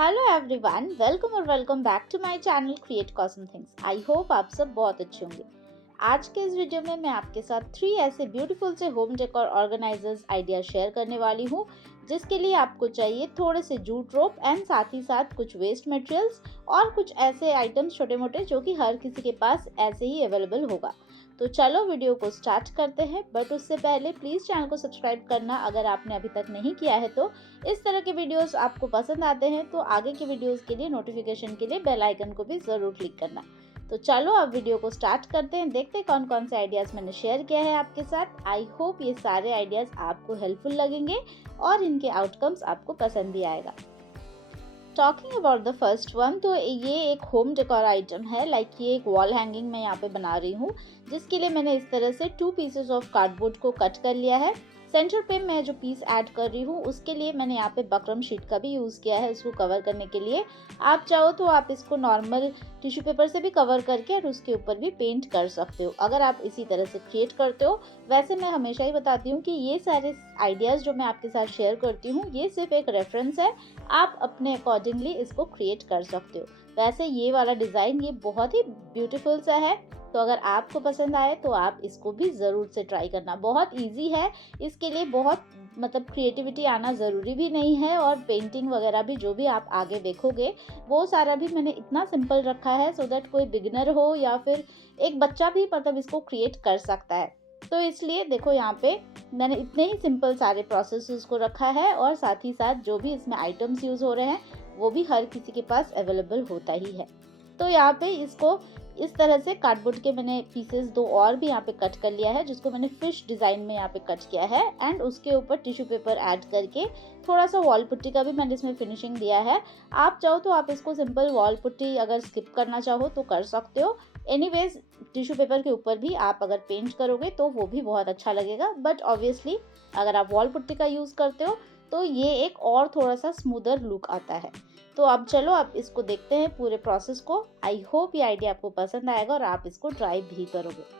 Hello everyone, welcome back to my channel create awesome things. I hope आप सब बहुत अच्छे होंगे। आज के इस वीडियो में मैं आपके साथ 3 ऐसे ब्यूटीफुल से home decor organisers idea share करने वाली हूँ, जिसके लिए आपको चाहिए थोड़े से जूट रोप एंड साथ ही साथ कुछ वेस्ट मटेरियल्स और कुछ ऐसे आइटम्स छोटे मोटे जो कि हर किसी के पास ऐसे ही अवेलेबल होगा। तो चलो वीडियो को स्टार्ट करते हैं, बट उससे पहले प्लीज़ चैनल को सब्सक्राइब करना अगर आपने अभी तक नहीं किया है। तो इस तरह के वीडियोस आपको पसंद आते हैं तो आगे के वीडियोस के लिए नोटिफिकेशन के लिए बेल आइकन को भी ज़रूर क्लिक करना। तो चलो अब वीडियो को स्टार्ट करते हैं, देखते हैं कौन कौन से आइडियाज़ मैंने शेयर किया है आपके साथ। आई होप ये सारे आइडियाज़ आपको हेल्पफुल लगेंगे और इनके आउटकम्स आपको पसंद भी आएगा। Talking about the first one, तो ये एक होम डेकोर आइटम है। ये एक वॉल हैंगिंग मैं यहाँ पे बना रही हूँ, जिसके लिए मैंने इस तरह से 2 पीसेस ऑफ कार्डबोर्ड को कट कर लिया है। सेंटर पे मैं जो पीस ऐड कर रही हूँ उसके लिए मैंने यहाँ पे बकरम शीट का भी यूज़ किया है उसको कवर करने के लिए। आप चाहो तो आप इसको नॉर्मल टिश्यू पेपर से भी कवर करके और उसके ऊपर भी पेंट कर सकते हो, अगर आप इसी तरह से क्रिएट करते हो। वैसे मैं हमेशा ही बताती हूँ कि ये सारे आइडियाज़ जो मैं आपके साथ शेयर करती हूँ ये सिर्फ एक रेफरेंस है, आप अपने अकॉर्डिंगली इसको क्रिएट कर सकते हो। वैसे ये वाला डिज़ाइन ये बहुत ही ब्यूटीफुल सा है, तो अगर आपको पसंद आए तो आप इसको भी ज़रूर से ट्राई करना। बहुत इजी है, इसके लिए बहुत क्रिएटिविटी आना ज़रूरी भी नहीं है, और पेंटिंग वगैरह भी जो भी आप आगे देखोगे वो सारा भी मैंने इतना सिंपल रखा है सो दैट कोई बिगिनर हो या फिर एक बच्चा भी इसको क्रिएट कर सकता है। तो इसलिए देखो यहाँ पे मैंने इतने ही सिंपल सारे प्रोसेसेस को रखा है, और साथ ही साथ जो भी इसमें आइटम्स यूज़ हो रहे हैं वो भी हर किसी के पास अवेलेबल होता ही है। तो यहाँ पे इसको इस तरह से कार्डबोर्ड के मैंने पीसेस 2 और भी यहाँ पे कट कर लिया है, जिसको मैंने फिश डिज़ाइन में यहाँ पे कट किया है, एंड उसके ऊपर टिश्यू पेपर ऐड करके थोड़ा सा वॉल पुट्टी का भी मैंने इसमें फिनिशिंग दिया है। आप चाहो तो आप इसको सिंपल वॉल पुट्टी अगर स्किप करना चाहो तो कर सकते हो। एनीवेज टिश्यू पेपर के ऊपर भी आप अगर पेंट करोगे तो वो भी बहुत अच्छा लगेगा, बट ऑब्वियसली अगर आप वॉल पुट्टी का यूज़ करते हो तो ये एक और थोड़ा सा स्मूदर लुक आता है। तो अब चलो अब इसको देखते हैं पूरे प्रोसेस को। आई होप ये आइडिया आपको पसंद आएगा और आप इसको ट्राई भी करोगे।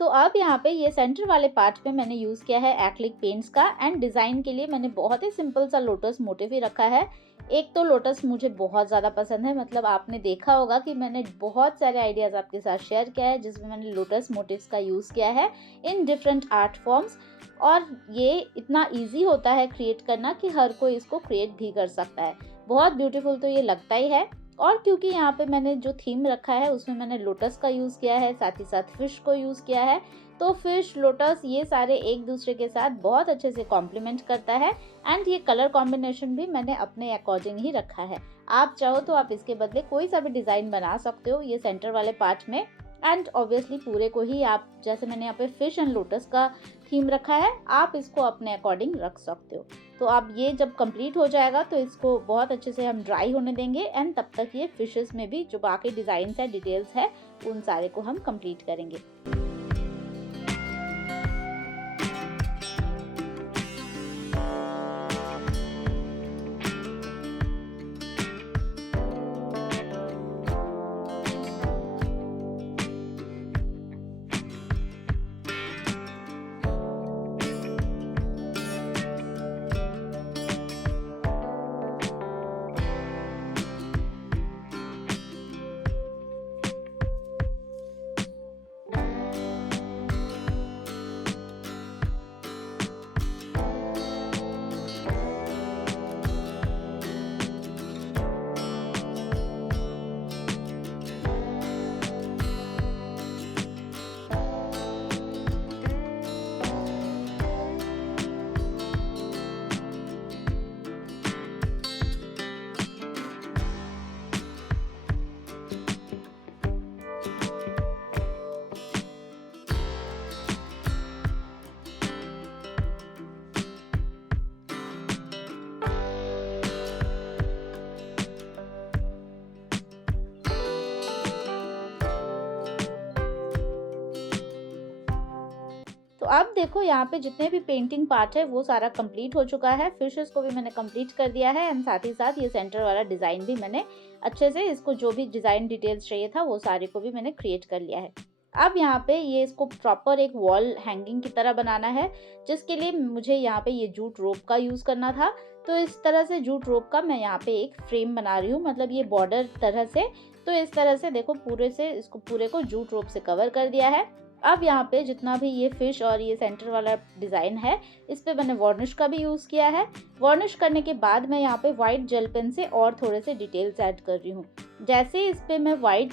तो अब यहाँ पे ये सेंटर वाले पार्ट पे मैंने यूज़ किया है एक्रिलिक पेंट्स का, एंड डिज़ाइन के लिए मैंने बहुत ही सिंपल सा लोटस मोटिव ही रखा है। एक तो लोटस मुझे बहुत ज़्यादा पसंद है, आपने देखा होगा कि मैंने बहुत सारे आइडियाज़ आपके साथ शेयर किया है जिसमें मैंने लोटस मोटिव्स का यूज़ किया है इन डिफरेंट आर्ट फॉर्म्स, और ये इतना ईजी होता है क्रिएट करना कि हर कोई इसको क्रिएट भी कर सकता है। बहुत ब्यूटीफुल तो ये लगता ही है, और क्योंकि यहाँ पे मैंने जो थीम रखा है उसमें मैंने लोटस का यूज़ किया है, साथ ही साथ फिश को यूज़ किया है, तो फिश लोटस ये सारे एक दूसरे के साथ बहुत अच्छे से कॉम्प्लीमेंट करता है, एंड ये कलर कॉम्बिनेशन भी मैंने अपने अकॉर्डिंग ही रखा है। आप चाहो तो आप इसके बदले कोई सा भी डिज़ाइन बना सकते हो ये सेंटर वाले पार्ट में, एंड ऑब्वियसली पूरे को ही आप, जैसे मैंने यहाँ पे फिश एंड लोटस का थीम रखा है, आप इसको अपने अकॉर्डिंग रख सकते हो। तो अब ये जब कंप्लीट हो जाएगा तो इसको बहुत अच्छे से हम ड्राई होने देंगे, एंड तब तक ये फिशेस में भी जो बाकी डिज़ाइंस है, डिटेल्स है, उन सारे को हम कंप्लीट करेंगे। तो अब देखो यहाँ पे जितने भी पेंटिंग पार्ट है वो सारा कंप्लीट हो चुका है। फिशेस को भी मैंने कंप्लीट कर दिया है एंड साथ ही साथ ये सेंटर वाला डिज़ाइन भी मैंने अच्छे से, इसको जो भी डिज़ाइन डिटेल्स चाहिए था वो सारे को भी मैंने क्रिएट कर लिया है। अब यहाँ पे ये इसको प्रॉपर एक वॉल हैंगिंग की तरह बनाना है, जिसके लिए मुझे यहाँ पे ये जूट रोप का यूज़ करना था। तो इस तरह से जूट रोप का मैं यहाँ पे एक फ्रेम बना रही हूँ, मतलब ये बॉर्डर तरह से। तो इस तरह से देखो पूरे से इसको पूरे को जूट रोप से कवर कर दिया है। अब यहाँ पे जितना भी ये फिश और ये सेंटर वाला डिज़ाइन है, इस पे मैंने वार्निश का भी यूज़ किया है। वार्निश करने के बाद मैं यहाँ पे वाइट जेल पेन से और थोड़े से डिटेल्स ऐड कर रही हूँ। जैसे इस पे मैं वाइट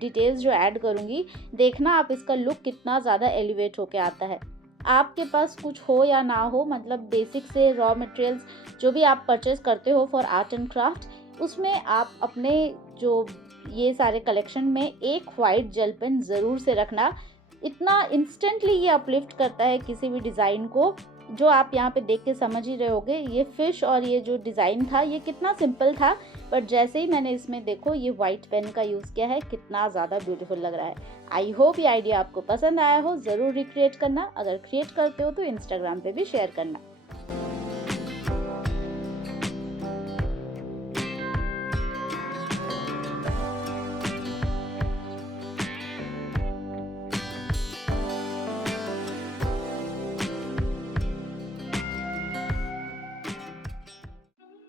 डिटेल्स जो ऐड करूँगी, देखना आप इसका लुक कितना ज़्यादा एलिवेट होके आता है। आपके पास कुछ हो या ना हो, मतलब बेसिक से रॉ मटेरियल्स जो भी आप परचेज करते हो फॉर आर्ट एंड क्राफ्ट, उसमें आप अपने जो ये सारे कलेक्शन में एक वाइट जेल पेन ज़रूर से रखना। इतना इंस्टेंटली ये अपलिफ्ट करता है किसी भी डिज़ाइन को, जो आप यहाँ पे देख के समझ ही रहे होगे। ये फिश और ये जो डिज़ाइन था ये कितना सिंपल था, बट जैसे ही मैंने इसमें देखो ये वाइट पेन का यूज़ किया है, कितना ज़्यादा ब्यूटीफुल लग रहा है। आई होप ये आइडिया आपको पसंद आया हो। ज़रूर रिक्रिएट करना, अगर क्रिएट करते हो तो इंस्टाग्राम पे भी शेयर करना।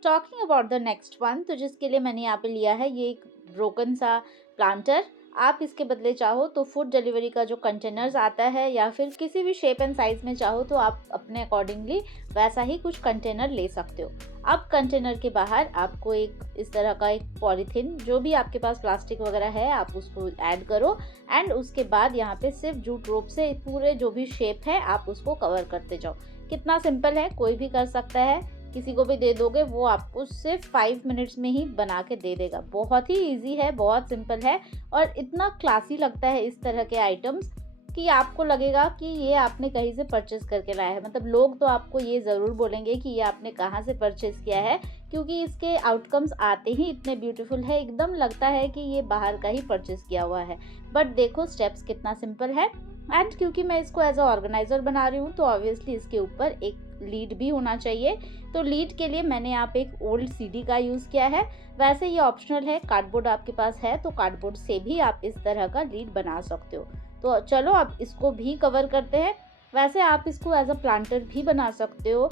Talking about the next one, तो जिसके लिए मैंने यहाँ पे लिया है ये एक ब्रोकन सा प्लांटर। आप इसके बदले चाहो तो फूड डिलीवरी का जो कंटेनर्स आता है या फिर किसी भी शेप एंड साइज़ में चाहो तो आप अपने अकॉर्डिंगली वैसा ही कुछ कंटेनर ले सकते हो। अब कंटेनर के बाहर आपको एक इस तरह का एक पॉलीथीन, जो भी आपके पास प्लास्टिक वगैरह है आप उसको ऐड करो एंड उसके बाद यहाँ पे सिर्फ जूट रोप से पूरे जो भी शेप है आप उसको कवर करते जाओ। कितना सिंपल है, कोई भी कर सकता है। किसी को भी दे दोगे वो आपको सिर्फ 5 मिनट्स में ही बना के दे देगा। बहुत ही इजी है, बहुत सिंपल है और इतना क्लासी लगता है इस तरह के आइटम्स कि आपको लगेगा कि ये आपने कहीं से परचेस करके लाया है। मतलब लोग तो आपको ये ज़रूर बोलेंगे कि ये आपने कहाँ से परचेस किया है, क्योंकि इसके आउटकम्स आते ही इतने ब्यूटीफुल है, एकदम लगता है कि ये बाहर का ही परचेस किया हुआ है। बट देखो स्टेप्स कितना सिंपल है। एंड क्योंकि मैं इसको एज अ ऑर्गेनाइजर बना रही हूँ तो ऑब्वियसली इसके ऊपर एक लीड भी होना चाहिए। तो लीड के लिए मैंने यहाँ पे एक ओल्ड सीडी का यूज़ किया है। वैसे ये ऑप्शनल है, कार्डबोर्ड आपके पास है तो कार्डबोर्ड से भी आप इस तरह का लीड बना सकते हो। तो चलो अब इसको भी कवर करते हैं। वैसे आप इसको एज अ प्लांटर भी बना सकते हो।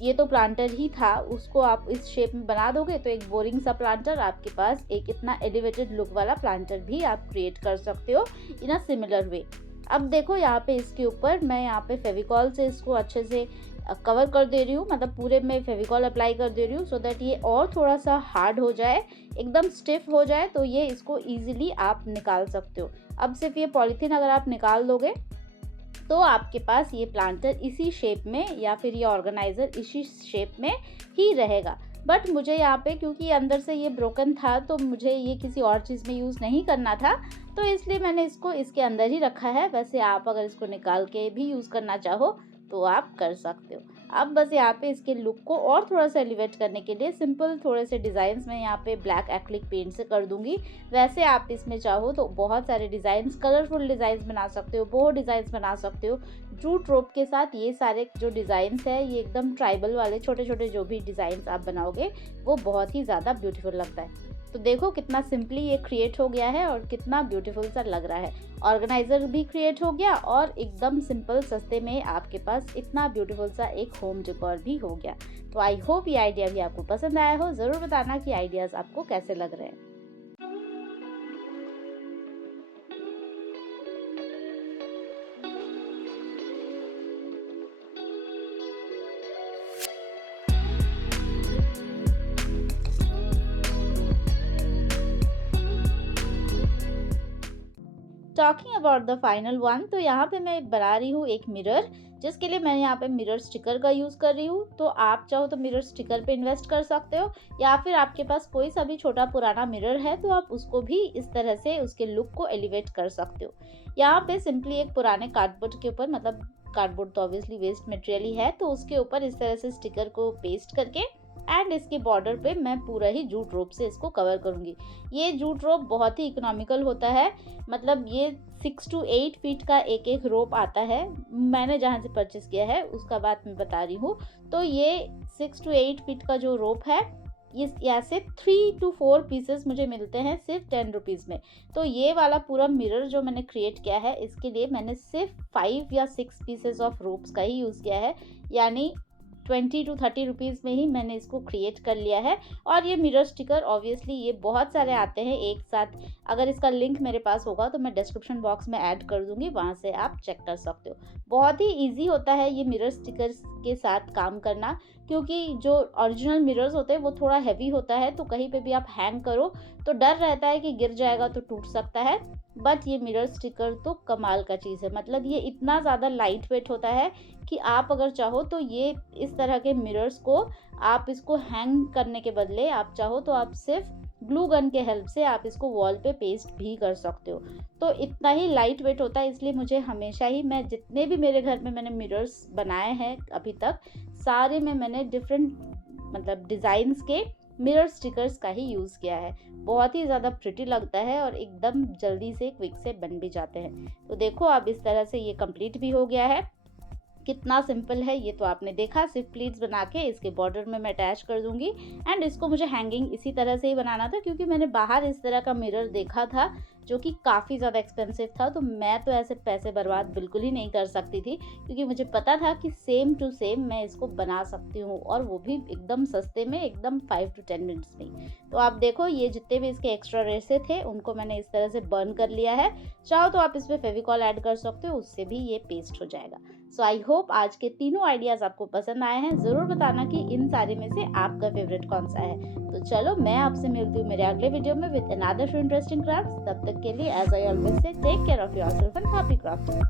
ये तो प्लांटर ही था, उसको आप इस शेप में बना दोगे तो एक बोरिंग सा प्लांटर, आपके पास एक इतना एलिवेटेड लुक वाला प्लांटर भी आप क्रिएट कर सकते हो इन अ सिमिलर वे। अब देखो यहाँ पे इसके ऊपर मैं यहाँ पे फेविकॉल से इसको अच्छे से कवर कर दे रही हूँ, मतलब पूरे में फेविकॉल अप्लाई कर दे रही हूँ सो दैट ये और थोड़ा सा हार्ड हो जाए, एकदम स्टिफ हो जाए, तो ये इसको ईजिली आप निकाल सकते हो। अब सिर्फ ये पॉलीथीन अगर आप निकाल दोगे तो आपके पास ये प्लांटर इसी शेप में या फिर ये ऑर्गेनाइजर इसी शेप में ही रहेगा। बट मुझे यहाँ पे क्योंकि अंदर से ये ब्रोकन था तो मुझे ये किसी और चीज़ में यूज़ नहीं करना था, तो इसलिए मैंने इसको इसके अंदर ही रखा है। वैसे आप अगर इसको निकाल के भी यूज़ करना चाहो तो आप कर सकते हो। अब बस यहाँ पे इसके लुक को और थोड़ा सा एलिवेट करने के लिए सिंपल थोड़े से डिज़ाइंस मैं यहाँ पे ब्लैक एक्रिलिक पेंट से कर दूंगी। वैसे आप इसमें चाहो तो बहुत सारे डिज़ाइंस, कलरफुल डिज़ाइंस बना सकते हो, बोहो डिज़ाइंस बना सकते हो। जूट रोप के साथ ये सारे जो डिज़ाइंस है, ये एकदम ट्राइबल वाले छोटे छोटे जो भी डिज़ाइंस आप बनाओगे वो बहुत ही ज़्यादा ब्यूटीफुल लगता है। तो देखो कितना सिंपली ये क्रिएट हो गया है और कितना ब्यूटीफुल सा लग रहा है। ऑर्गेनाइजर भी क्रिएट हो गया और एकदम सिंपल सस्ते में आपके पास इतना ब्यूटीफुल सा एक होम डेकोर भी हो गया। तो आई होप ये आइडिया भी आपको पसंद आया हो। ज़रूर बताना कि आइडियाज़ आपको कैसे लग रहे हैं। Talking about the final one, तो यहाँ पे मैं बना रही हूँ एक मिरर, जिसके लिए मैंने यहाँ पे मिरर स्टिकर का यूज़ कर रही हूँ। तो आप चाहो तो मिरर स्टिकर पे इन्वेस्ट कर सकते हो या फिर आपके पास कोई सा भी छोटा पुराना मिरर है तो आप उसको भी इस तरह से उसके लुक को एलिवेट कर सकते हो। यहाँ पे सिंपली एक पुराने कार्डबोर्ड के ऊपर, मतलब कार्डबोर्ड तो ऑब्वियसली वेस्ट मटेरियल ही है, तो उसके ऊपर इस तरह से स्टिकर को पेस्ट करके एंड इसके बॉर्डर पे मैं पूरा ही जूट रोप से इसको कवर करूँगी। ये जूट रोप बहुत ही इकोनॉमिकल होता है, मतलब ये 6 to 8 फीट का एक एक रोप आता है। मैंने जहाँ से परचेस किया है उसका बात मैं बता रही हूँ। तो ये 6 to 8 फीट का जो रोप है, इस यहाँ से 3 to 4 पीसेस मुझे मिलते हैं सिर्फ 10 रुपीज़ में। तो ये वाला पूरा मिरर जो मैंने क्रिएट किया है, इसके लिए मैंने सिर्फ 5 या 6 पीसेस ऑफ रोप्स का ही यूज़ किया है, यानी 20 to 30 रुपीज़ में ही मैंने इसको क्रिएट कर लिया है। और ये मिरर स्टिकर ऑब्वियसली ये बहुत सारे आते हैं एक साथ। अगर इसका लिंक मेरे पास होगा तो मैं डिस्क्रिप्शन बॉक्स में ऐड कर दूंगी, वहाँ से आप चेक कर सकते हो। बहुत ही इजी होता है ये मिरर स्टिकर्स के साथ काम करना, क्योंकि जो ओरिजिनल मिरर्स होते हैं वो थोड़ा हैवी होता है, तो कहीं पे भी आप हैंग करो तो डर रहता है कि गिर जाएगा तो टूट सकता है। बट ये मिरर स्टिकर तो कमाल का चीज़ है, मतलब ये इतना ज़्यादा लाइट वेट होता है कि आप अगर चाहो तो ये इस तरह के मिरर्स को आप इसको हैंग करने के बदले आप चाहो तो आप सिर्फ ग्लू गन के हेल्प से आप इसको वॉल पे पेस्ट भी कर सकते हो। तो इतना ही लाइट वेट होता है, इसलिए मुझे हमेशा ही, मैं जितने भी मेरे घर में मैंने मिरर्स बनाए हैं अभी तक, सारे में मैंने डिफरेंट मतलब डिज़ाइंस के मिरर स्टिकर्स का ही यूज़ किया है। बहुत ही ज़्यादा प्रिटी लगता है और एकदम जल्दी से क्विक से बन भी जाते हैं। तो देखो अब इस तरह से ये कंप्लीट भी हो गया है। कितना सिंपल है ये तो आपने देखा। सिर्फ प्लीट्स बना के इसके बॉर्डर में मैं अटैच कर दूंगी। एंड इसको मुझे हैंगिंग इसी तरह से ही बनाना था, क्योंकि मैंने बाहर इस तरह का मिरर देखा था जो कि काफ़ी ज़्यादा एक्सपेंसिव था। तो मैं तो ऐसे पैसे बर्बाद बिल्कुल ही नहीं कर सकती थी, क्योंकि मुझे पता था कि सेम टू सेम मैं इसको बना सकती हूँ, और वो भी एकदम सस्ते में, एकदम 5 to 10 मिनट्स में। तो आप देखो ये जितने भी इसके एक्स्ट्रा रेसे थे उनको मैंने इस तरह से बर्न कर लिया है। चाहो तो आप इसमें फेविकॉल ऐड कर सकते हो, उससे भी ये पेस्ट हो जाएगा। सो आई होप आज के तीनों आइडियाज़ आपको पसंद आए हैं। ज़रूर बताना कि इन सारे में से आपका फेवरेट कौन सा है। तो चलो मैं आपसे मिलती हूँ मेरे अगले वीडियो में विद अनदर इंटरेस्टिंग क्राफ्ट्स। तब तक के लिए as I always say take care of yourself and happy crafting.